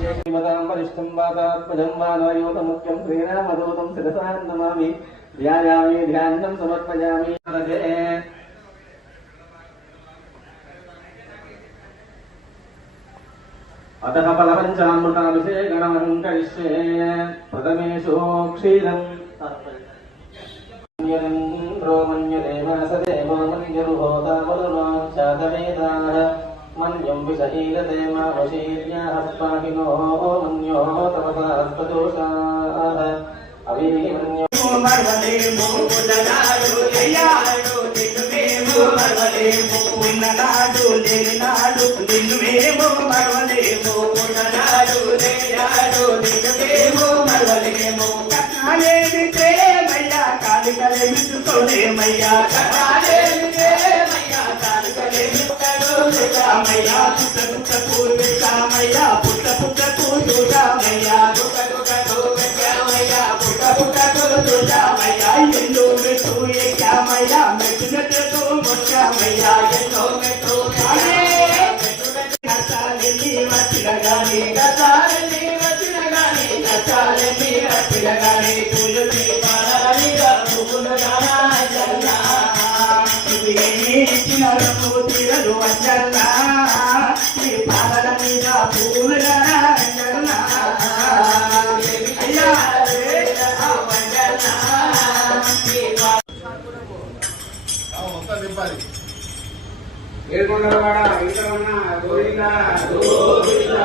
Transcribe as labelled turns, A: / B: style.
A: श्रीमतां वरिष्ठं वातात्मजं वानयोतमुख्यं श्रीरामदूतं शिरसां नमामि ध्यायामि ध्यानं समर्पयामि अतः फलपञ्चामृताभिषेकणमहङ्करिष्ये प्रथमेषु क्षीरम् मन्यते मासदेवो मन्यरुहोता बलवां चातवेदाः من ينبز إيلتيما وشيرياها
B: الصاحبه من يعترض أثبتوشاء أبيه من నిన్ననాడు నిన్ననాడు నిన్ను మేము మరవలేము ఉన్ననాడు నేనాడు నిన్ను మేము మరవలేము కట్టాలేమి ప్రేమయ్యా కాలికలేమి చూసుకోలేమయ్యా కట్టాలి రామయ్యా పుట్ట పుట్ట పూర్వికామయ్యా పుట్ట పుట్ట పూజామయ్యా దుఃఖ దుఃఖ రామయ్యా పుట్ట పుట్ట రామయ్యా. ఎన్నో మెట్టు ఎక్కామయ్యా మెట్టునట్టు మొచ్చామయ్యా ఎన్నో మెట్టు కష్టాలెన్ని వచ్చిన గాని కష్టాలెన్ని తీరలు వచ్చల్లా ఈ పాదల మీద పూలు అయ్యా.
C: ఏడుకొండలవాడ వెంకటరమణ గోవిందా గోవిందా.